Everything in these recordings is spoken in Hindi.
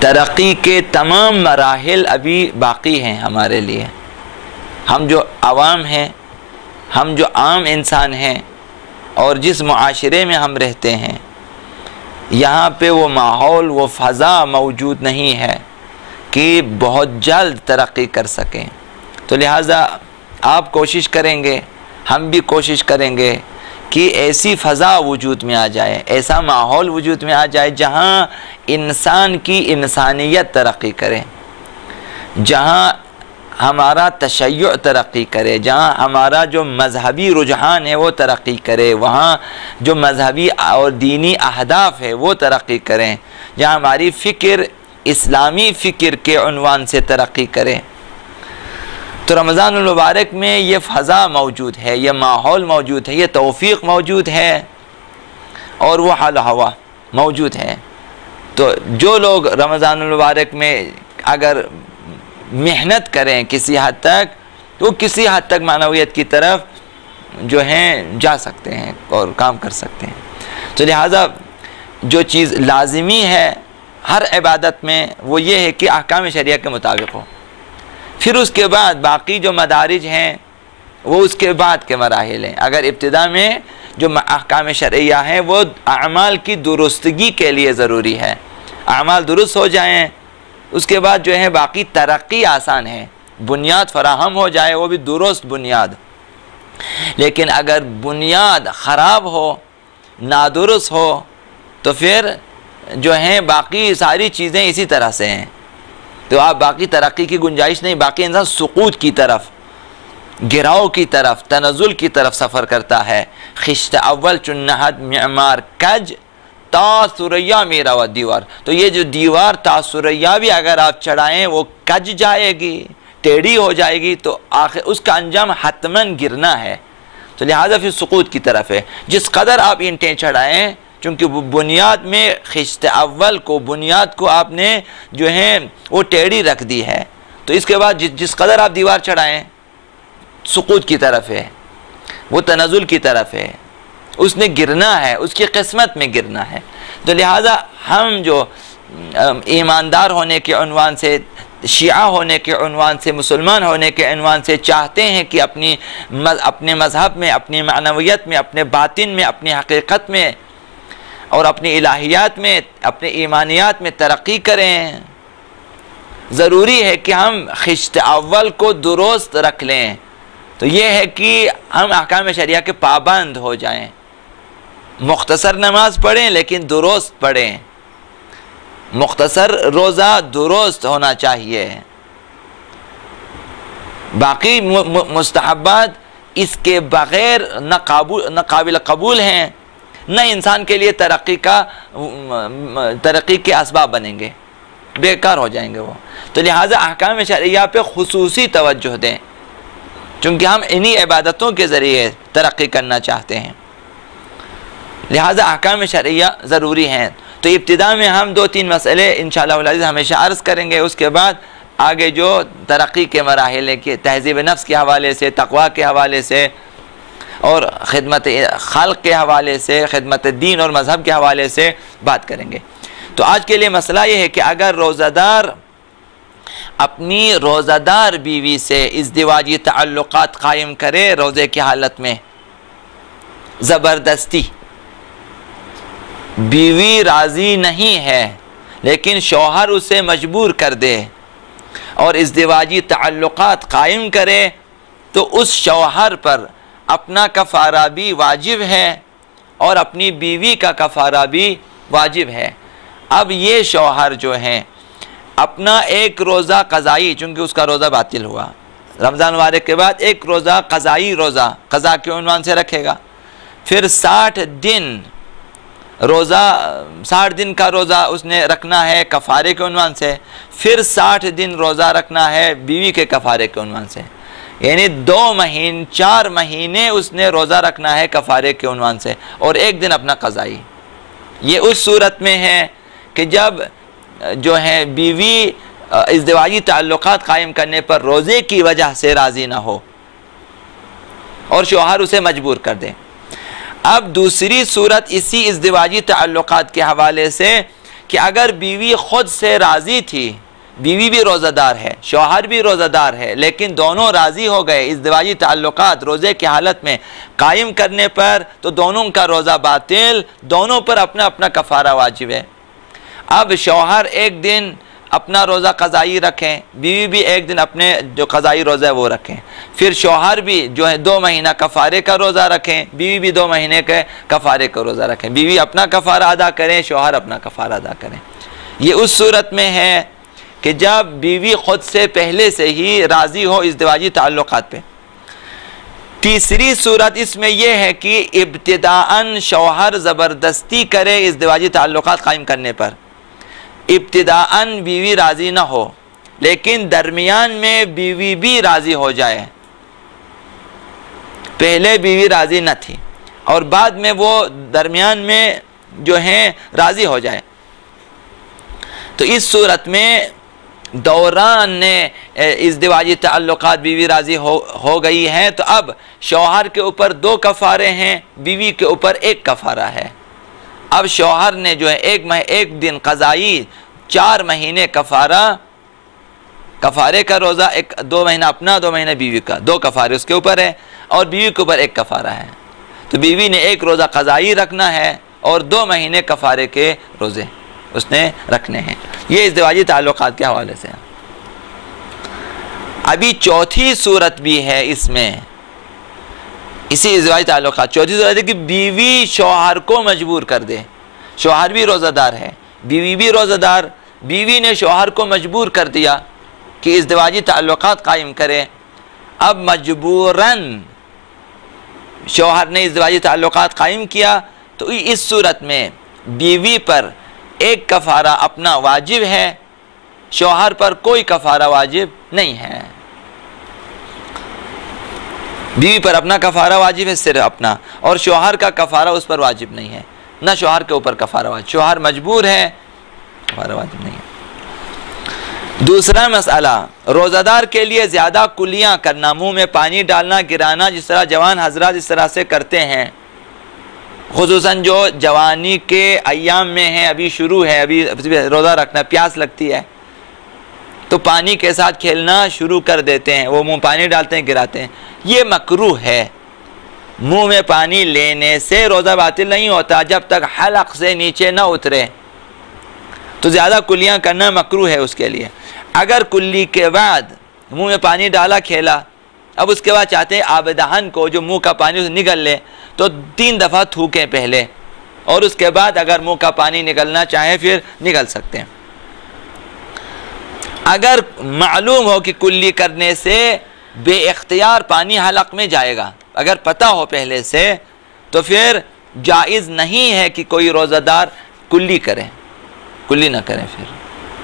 तरक्की के तमाम मराहिल अभी बाकी हैं हमारे लिए। हम जो आवाम हैं, हम जो आम इंसान हैं और जिस मुआशरे में हम रहते हैं, यहाँ पे वो माहौल, वो फ़ज़ा मौजूद नहीं है कि बहुत जल्द तरक्की कर सकें। तो लिहाजा आप कोशिश करेंगे, हम भी कोशिश करेंगे कि ऐसी फ़ज़ा वजूद में आ जाए, ऐसा माहौल वजूद में आ जाए जहाँ इंसान की इंसानियत तरक्की करे, जहाँ हमारा तशय्युअ तरक्की करे, जहाँ हमारा जो मजहबी रुझान है वो तरक्की करे, वहाँ जो मजहबी और दीनी अहदाफ है वो तरक्की करें, जहाँ हमारी फ़िक्र इस्लामी फ़िक्र के उन्वान से तरक्की करे। तो रमज़ान मुबारक में ये फ़ज़ा मौजूद है, ये माहौल मौजूद है, ये तौफ़ीक़ मौजूद है और वो हाल हवा मौजूद है। तो जो लोग रमज़ान मुबारक में अगर मेहनत करें किसी हद तक, तो किसी हद तक मानवियत की तरफ जो हैं जा सकते हैं और काम कर सकते हैं। तो लिहाजा जो चीज़ लाज़िमी है हर इबादत में वो ये है कि अहकाम शरिया के मुताबिक हो। फिर उसके बाद बाकी जो मदारिज हैं वो उसके बाद के मराहिल हैं। अगर इब्तिदा में जो अहकाम शरिया हैं वो अमाल की दुरुस्तगी के लिए ज़रूरी है, अमाल दुरुस्त हो जाएं, उसके बाद जो है बाकी तरक्की आसान है, बुनियाद फराहम हो जाए, वो भी दुरुस्त बुनियाद। लेकिन अगर बुनियाद ख़राब हो, नादुरुस्त हो, तो फिर जो हैं बाकी सारी चीज़ें इसी तरह से हैं, तो आप बाकी तरक्की की गुंजाइश नहीं, बाकी इंसान सुकूत की तरफ, गिराव की तरफ, तनज़ुल की तरफ सफ़र करता है। खिश्त अव्वल चुन्नहद मेमार कज तासुरैया मेरा व दीवार, तो ये जो दीवार तासुरैया भी अगर आप चढ़ाएं वो कज जाएगी, टेढ़ी हो जाएगी, तो आखिर उसका अंजाम हतमन गिरना है। तो लिहाजा फिर सुकूत की तरफ है। जिस कदर आप ईंटें चढ़ाएं, चूँकि बुनियाद में खिश्त अव्वल को, बुनियाद को आपने जो है वो टेढ़ी रख दी है, तो इसके बाद जिस कदर आप दीवार चढ़ाएं सुकूत की तरफ है, वो तनज़ुल की तरफ है, उसने गिरना है, उसकी किस्मत में गिरना है। तो लिहाजा हम जो ईमानदार होने के उन्वान से, शिया होने के उन्वान से, मुसलमान होने के उन्वान से चाहते हैं कि अपने मज़हब में, अपनी मानवियत में, अपने बातिन में, अपनी हकीकत में और अपनी इलाहियात में, अपने ईमानियात में तरक्की करें, ज़रूरी है कि हम खिश्त अव्वल को दुरुस्त रख लें। तो ये है कि हम अहकाम शरिया के पाबंद हो जाएं, मुख्तसर नमाज पढ़ें लेकिन दुरुस्त पढ़ें, मुख्तसर रोज़ा दुरुस्त होना चाहिए, बाकी मुस्तहब्बात इसके बग़ैर न काबिल कबूल हैं, न इंसान के लिए तरक्की के असबाब बनेंगे, बेकार हो जाएंगे वो। तो लिहाजा अहकाम शरिया पे खुसूसी तवज्जो दें, चूँकि हम इन्हीं इबादतों के ज़रिए तरक्की करना चाहते हैं। लिहाजा अहकाम शरिया ज़रूरी हैं। तो इब्तिदा में हम 2-3 मसले इंशाअल्लाह अज़ीज़ हमेशा अर्ज़ करेंगे, उसके बाद आगे जो तरक्की के मराहिल के तहज़ीब नफ्स के हवाले से, तक़वा के हवाले से और ख़िदमत खल्क़ के हवाले से, ख़िदमत दीन और मज़हब के हवाले से बात करेंगे। तो आज के लिए मसला ये है कि अगर रोज़ादार अपनी रोज़ादार बीवी से इज़्दिवाजी ताल्लुक़ात कायम करे रोज़े की हालत में, ज़बरदस्ती, बीवी राज़ी नहीं है लेकिन शौहर उसे मजबूर कर दे और इज़्दिवाजी ताल्लुक़ात कायम करे, तो उस शौहर पर अपना कफ़ारा भी वाजिब है और अपनी बीवी का कफ़ारा भी वाजिब है। अब ये शौहर जो हैं अपना एक रोज़ा क़ज़ाई, चूँकि उसका रोज़ा बातिल हुआ, रमज़ान मुबारक के बाद एक रोज़ा क़ज़ाई रोज़ा क़ज़ा के उन्वान से रखेगा, फिर 60 दिन रोज़ा, 60 दिन का रोज़ा उसने रखना है कफ़ारे के उन्वान से, फिर 60 दिन रोज़ा रखना है बीवी के कफ़ारे के उन्वान से, यानी 4 महीने उसने रोज़ा रखना है कफ़ारे के उन्वान से और एक दिन अपना क़ज़ाई। ये उस सूरत में है कि जब जो है बीवी इज़्दिवाजी ताल्लुक़ात कायम करने पर रोज़े की वजह से राज़ी ना हो और शौहर उसे मजबूर कर दे। अब दूसरी सूरत इसी इज़्दिवाजी ताल्लुक़ात के हवाले से कि अगर बीवी खुद से राज़ी थी, बीवी भी रोज़ादार है, शौहर भी रोज़ादार है, लेकिन दोनों राज़ी हो गए इज़्दिवाजी ताल्लुकात रोज़े की हालत में कायम करने पर, तो दोनों का रोज़ा बातिल, दोनों पर अपना अपना कफ़ारा वाजिब है। अब शौहर एक दिन अपना रोज़ा क़ज़ाई रखें, बीवी भी एक दिन अपने जो क़ज़ाई रोज़ा है वो रखें, फिर शौहर भी जो है 2 महीना कफ़ारे का रोज़ा रखें, बीवी भी 2 महीने के कफ़ारे का रोज़ा रखें, बीवी अपना कफ़ारा अदा करें, शौहर अपना कफ़ारा अदा करें। ये उस सूरत में है कि जब बीवी ख़ुद से पहले से ही राज़ी हो इज़्दिवाजी ताल्लुकात पे। तीसरी सूरत इसमें यह है कि इब्तिदाअन शौहर ज़बरदस्ती करे इज़्दिवाजी ताल्लुकात कायम करने पर, इब्तिदाअन बीवी राज़ी ना हो, लेकिन दरमियान में बीवी भी राज़ी हो जाए, पहले बीवी राज़ी न थी और बाद में वो दरमियान में जो है राज़ी हो जाए, तो इस सूरत में दौरान ने इज़्दिवाजी ताल्लुकात बीवी राज़ी हो गई है, तो अब शौहर के ऊपर 2 कफ़ारे हैं, बीवी के ऊपर 1 कफ़ारा है। अब शौहर ने जो है एक दिन क़ज़ाई 4 महीने कफ़ारे का रोज़ा, 2 महीना अपना 2 महीना बीवी का, 2 कफ़ारे उसके ऊपर है और बीवी के ऊपर 1 कफ़ारा है, तो बीवी ने 1 रोज़ा क़ज़ाई रखना है और 2 महीने कफ़ारे के रोज़े उसने रखने हैं। ये इज़्दिवाजी ताल्लुकात के हवाले से। अभी चौथी सूरत भी है इसमें, इसी इज़्दिवाजी ताल्लुकात चौथी सूरत है कि बीवी शौहर को मजबूर कर दे। शौहर भी रोज़ादार है, बीवी भी रोज़ादार, बीवी ने शौहर को मजबूर कर दिया कि इज़्दिवाजी ताल्लुकात कायम करे। अब मजबूरन शौहर ने इज़्दिवाजी ताल्लुकात कायम किया, तो इस सूरत में बीवी पर 1 कफ़ारा अपना वाजिब है, शौहर पर कोई कफ़ारा वाजिब नहीं है। बीवी पर अपना कफ़ारा वाजिब है सिर्फ अपना, और शौहर का कफ़ारा उस पर वाजिब नहीं है, ना शौहर के ऊपर कफ़ारा वाजिब, शौहर मजबूर है, कफ़ारा वाजिब नहीं है। दूसरा मसला, रोज़ादार के लिए ज़्यादा कुलियाँ करना, मुँह में पानी डालना, गिराना, जिस तरह जवान हजरात इस तरह से करते हैं, खुसूसन जो जवानी के अय्याम में है, अभी शुरू है, अभी रोज़ा रखना, प्यास लगती है तो पानी के साथ खेलना शुरू कर देते हैं, वो मुंह पानी डालते हैं, गिराते हैं, ये मकरूह है। मुंह में पानी लेने से रोज़ा बातिल नहीं होता जब तक हलक से नीचे ना उतरे, तो ज़्यादा कुल्लियाँ करना मकरूह है उसके लिए। अगर कुल्ली के बाद मुंह में पानी डाला, खेला, अब उसके बाद चाहते हैं आबदहन को जो मुंह का पानी उसे निगल ले, तो 3 दफ़ा थूकें पहले, और उसके बाद अगर मुंह का पानी निकलना चाहे फिर निकल सकते हैं। अगर मालूम हो कि कुल्ली करने से बेइख्तियार पानी हलक में जाएगा, अगर पता हो पहले से, तो फिर जायज़ नहीं है कि कोई रोज़ादार कुल्ली करे, कुल्ली ना करें। फिर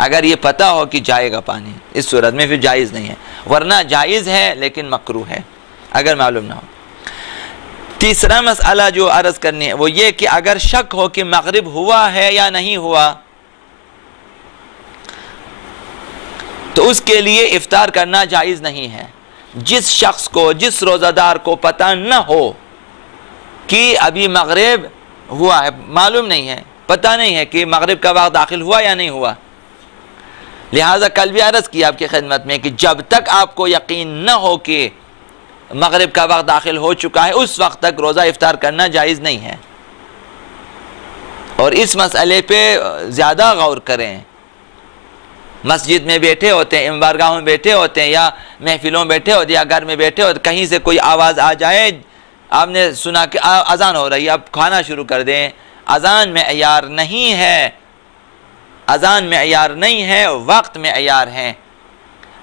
अगर ये पता हो कि जाएगा पानी, इस सूरत में फिर जायज़ नहीं है, वरना जायज़ है लेकिन मकरूह है अगर मालूम ना हो। तीसरा मसला जो अर्ज़ करनी है वो ये कि अगर शक हो कि मगरिब हुआ है या नहीं हुआ, तो उसके लिए इफ्तार करना जायज़ नहीं है। जिस शख्स को, जिस रोज़ादार को पता न हो कि अभी मगरिब हुआ है, मालूम नहीं है, पता नहीं है कि मगरिब का वक्त दाखिल हुआ या नहीं हुआ, लिहाजा कल भी अर्ज़ किया आपकी खिदमत में कि जब तक आपको यकीन न हो कि मगरिब का वक्त दाखिल हो चुका है, उस वक्त तक रोज़ा इफ्तार करना जायज़ नहीं है। और इस मसले पे ज़्यादा गौर करें। मस्जिद में बैठे होते हैं, इमारतगाह में बैठे होते हैं, या महफिलों में बैठे होते हैं, या घर में बैठे होते, कहीं से कोई आवाज़ आ जाए, आपने सुना कि अजान हो रही है, आप खाना शुरू कर दें, अजान में अयार नहीं है, अजान में अयार नहीं है, वक्त में अयार है।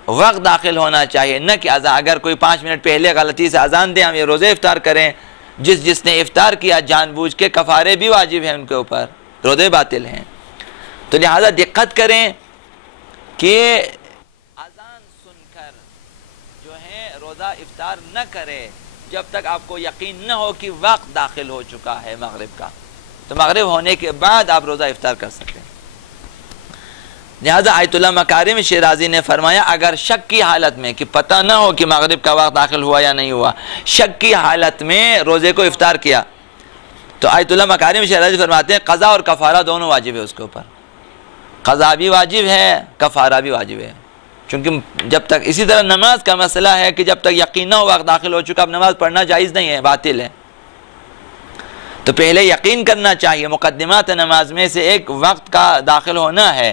वक्त दाखिल होना चाहिए, न कि अजान। अगर कोई 5 मिनट पहले गलती से अजान दे, हम ये रोज़े इफ्तार करें, जिसने इफ्तार किया जानबूझ के, कफ़ारे भी वाजिब हैं उनके ऊपर, रोज़े बातिल हैं। तो लिहाजा दिक्कत करें कि अजान सुनकर जो है रोज़ा इफ्तार न करें जब तक आपको यकीन न हो कि वक्त दाखिल हो चुका है मगरिब का। तो मगरिब होने के बाद आप रोज़ा इफ्तार कर सकते हैं। लिहाजा आयतुल्लाह मकारिम शिराजी ने फरमाया, अगर शक की हालत में कि पता न हो कि मगरिब का वक्त दाखिल हुआ या नहीं हुआ, शक की हालत में रोज़े को इफ्तार किया, तो आयतुल्लाह मकारिम शिराजी फरमाते हैं क़ज़ा और कफ़ारा दोनों वाजिब है उसके ऊपर। क़ज़ा भी वाजिब है, कफ़ारा भी वाजिब है। क्योंकि जब तक, इसी तरह नमाज का मसला है कि जब तक यकीन न हो वक्त दाखिल हो चुका, अब नमाज पढ़ना जायज़ नहीं है, बातिल है। तो पहले यकीन करना चाहिए। मुक़द्दिमात नमाज में से एक वक्त का दाखिल होना है,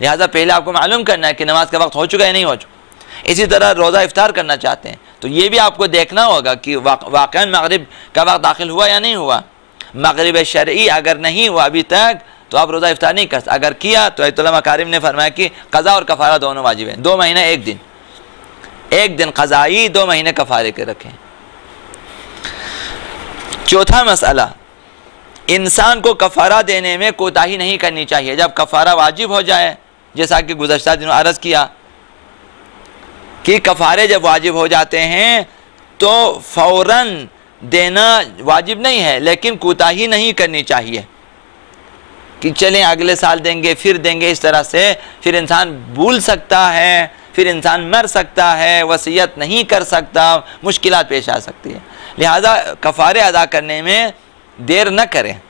लिहाजा पहले आपको मालूम करना है कि नमाज का वक्त हो चुका है नहीं हो चुका। इसी तरह रोज़ा इफ्तार करना चाहते हैं तो ये भी आपको देखना होगा कि वाक़अन मगरिब का वक्त दाखिल हुआ या नहीं हुआ। मगरिब शरई अगर नहीं हुआ अभी तक तो आप रोज़ा इफ्तार नहीं कर सकते। अगर किया तो अयतुल्लाह मकारिम ने फरमाया कि क़ज़ा और कफ़ारा दोनों वाजिब हैं। 2 महीने एक दिन क़ज़ाई, 2 महीने कफ़ारे के रखें। चौथा मसला, इंसान को कफ़ारा देने में कोताही नहीं करनी चाहिए। जब कफ़ारा वाजिब हो जाए, जैसा कि गुज़श्ता दिनों अर्ज़ किया कि कफ़ारे जब वाजिब हो जाते हैं तो फ़ौरन देना वाजिब नहीं है, लेकिन कोताही नहीं करनी चाहिए कि चलें अगले साल देंगे फिर देंगे। इस तरह से फिर इंसान भूल सकता है, फिर इंसान मर सकता है, वसीयत नहीं कर सकता, मुश्किलात पेश आ सकती है। लिहाजा कफ़ारे अदा करने में देर न करें।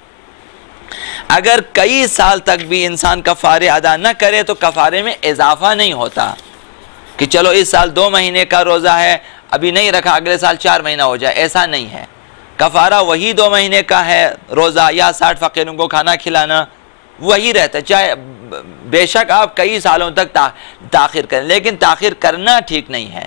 अगर कई साल तक भी इंसान कफ़ारे अदा न करे तो कफ़ारे में इजाफ़ा नहीं होता कि चलो इस साल 2 महीने का रोज़ा है, अभी नहीं रखा, अगले साल 4 महीना हो जाए, ऐसा नहीं है। कफ़ारा वही 2 महीने का है रोज़ा या 60 फ़कीरों को खाना खिलाना वही रहता है, चाहे बेशक आप कई सालों तक ताख़िर करें, लेकिन ताख़िर करना ठीक नहीं है।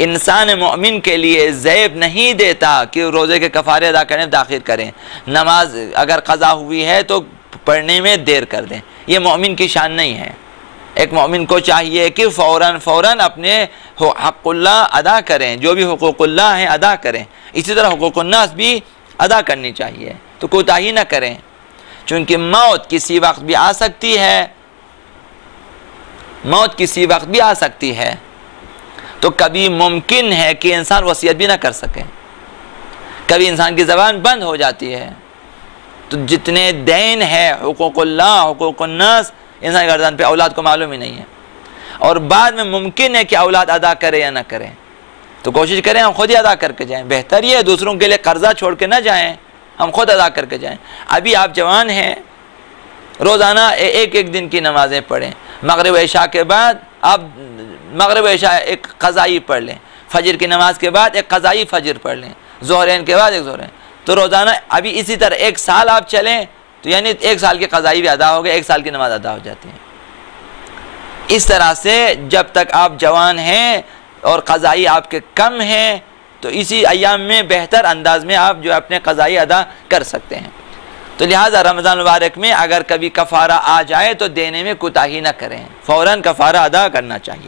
इंसान मोमिन के लिए ज़ैब नहीं देता कि रोज़े के कफ़ारे अदा करें, ताख़िर करें। नमाज अगर क़ज़ा हुई है तो पढ़ने में देर कर दें, ये मोमिन की शान नहीं है। एक मोमिन को चाहिए कि फ़ौरन अपने हक़ुल्लाह अदा करें, जो भी हुकूकुल्लाह हैं अदा करें। इसी तरह हुकूकुन्नास भी अदा करनी चाहिए, तो कोताही न करें। चूँकि मौत किसी वक्त भी आ सकती है, मौत किसी वक्त भी आ सकती है, तो कभी मुमकिन है कि इंसान वसीयत भी ना कर सके, कभी इंसान की ज़बान बंद हो जाती है। तो जितने दैन है हुकूकुल्लाह हुकूकुन्नास इंसान की गर्दन पे, औलाद को मालूम ही नहीं है, और बाद में मुमकिन है कि औलाद अदा करे या ना करें, तो कोशिश करें हम खुद ही अदा करके जाएं। बेहतर ये है दूसरों के लिए कर्जा छोड़ के ना जाएं, हम खुद अदा करके जाएं। अभी आप जवान हैं, रोज़ाना एक दिन की नमाज़ें पढ़ें। मगरिब इशा के बाद आप मगरिब इशा एक क़ज़ाई पढ़ लें, फजर की नमाज के बाद एक क़ज़ाई फजर पढ़ लें, ज़ोहरैन के बाद एक ज़ोहरैन। तो रोज़ाना अभी इसी तरह 1 साल आप चलें तो यानी 1 साल की क़ज़ाई भी अदा हो गए, 1 साल की नमाज अदा हो जाती है। इस तरह से जब तक आप जवान हैं और क़ज़ाई आपके कम हैं तो इसी अय्याम में बेहतर अंदाज में आप जो अपने क़ज़ाई अदा कर सकते हैं। तो लिहाजा रमज़ान मुबारक में अगर कभी कफ़ारा आ जाए तो देने में कोताही न करें, फ़ौरन कफ़ारा अदा करना चाहिए।